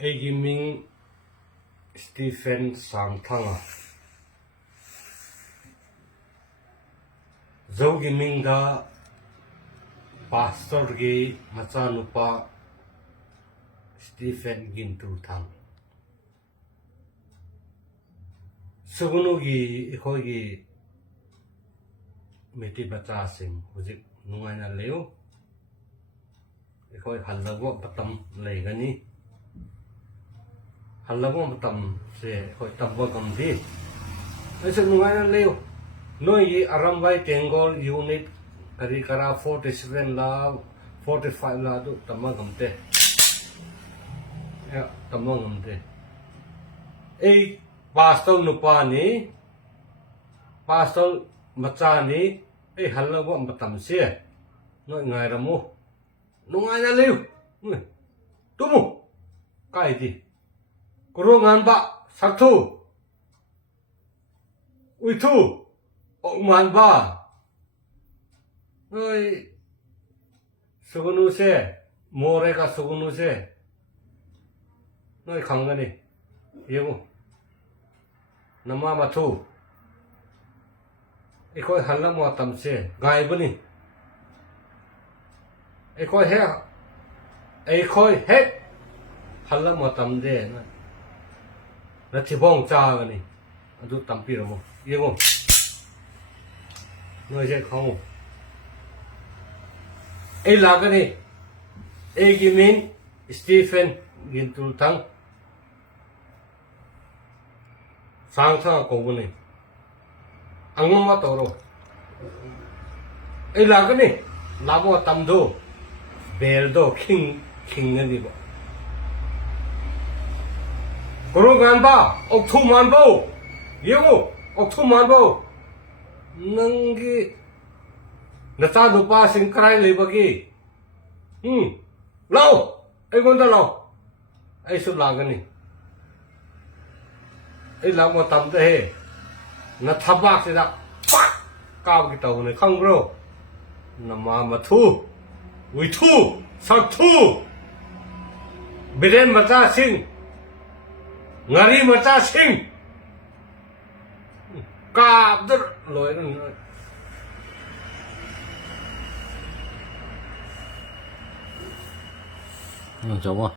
ꯑꯩꯒꯤ ꯃꯤꯡ ꯁ꯭ꯇꯤꯐꯦꯟ ꯁꯥꯡꯊꯥꯡꯉ ꯖꯧꯒꯤ ꯃꯤꯡꯗ ꯄꯥꯁꯇꯔꯒꯤ ꯃꯆꯥꯅꯨꯄꯥ ꯁ꯭ꯇꯤꯐꯦꯟ ꯒꯤꯟꯇ꯭ꯔꯨꯊꯥꯡ ꯁꯨꯒꯨꯅꯨꯒꯤ ꯑꯩꯈꯣꯏꯒꯤ ꯃꯩꯇꯩ ꯃꯆꯥꯁꯤꯡ ꯍꯧꯖꯤꯛ ꯅꯨꯡꯉꯥꯏꯅ ꯂꯩꯌꯨ ꯑꯩꯈꯣꯏ ꯍꯜꯂꯕ ꯃꯇꯝ ꯂꯩꯒꯅꯤ ꯍꯜꯂꯕ ꯃꯇꯝꯁꯦ ꯑꯩꯈꯣꯏ ꯇꯝꯕ ꯉꯝꯗꯦ ꯑꯩꯁꯨ ꯅꯨꯡꯉꯥꯏꯅ ꯂꯩꯌꯨ ꯅꯣꯏꯒꯤ ꯑꯔꯝꯕꯥꯏ ꯇꯦꯡꯒꯣꯜ ꯌꯨꯅꯤꯠ ꯀꯔꯤ ꯀꯔꯥ 47 ला 45 ला ꯑꯗꯨ ꯇꯝꯕ ꯉꯝꯗꯦ ꯇꯝꯕ ꯉꯝꯗꯦ ꯑꯩ ꯄꯥꯁꯇꯔ ꯅꯨꯄꯥꯅꯤ ꯄꯥꯁꯇꯔ ꯃꯆꯥꯅꯤ ꯑꯩ ꯍꯜꯂꯕ ꯃꯇꯝꯁꯦ ꯅꯣꯏ ꯉꯥꯏꯔꯝꯃꯨ ꯅꯨꯡꯉꯥꯏꯅ ꯂꯩꯌꯨ ꯇꯨꯝꯃꯨ ꯀꯥꯏꯗꯤ ꯀꯨꯔꯣ ꯉꯥꯟꯕ ꯁꯛꯊꯨ ꯎꯏꯊꯨ ꯑꯣꯛ ꯃꯥꯟꯕ ꯅꯣꯏ 수근우세 모래가 수근우세 너희 강간이 예고 남아 마투 이거이 할라모 왔담세 가이브니 이거이 해 할라모 왔담데 나 지봉 짜가니 아주 땀피로모 예고 너 이제 강호 ai lagani gimin Stephen Gintulthang Sangthang koguni angma toro ai lagani labo tamdo beldo king ngani ba koro ganba oktu manbo yego oktu manbo nangi नचानुपासिंग कराई लेबगी लाओ अꯩꯉꯣꯟꯗ लाओ अꯩसु लागनी अꯩ लाग मतमदे हे नथबाकसिदा पाक कावगी तौने खंग्रो नमा मथु उइथु सक्थु बिरेन मचा सिंह ngari मचा सिंह काबदर लोयन 저거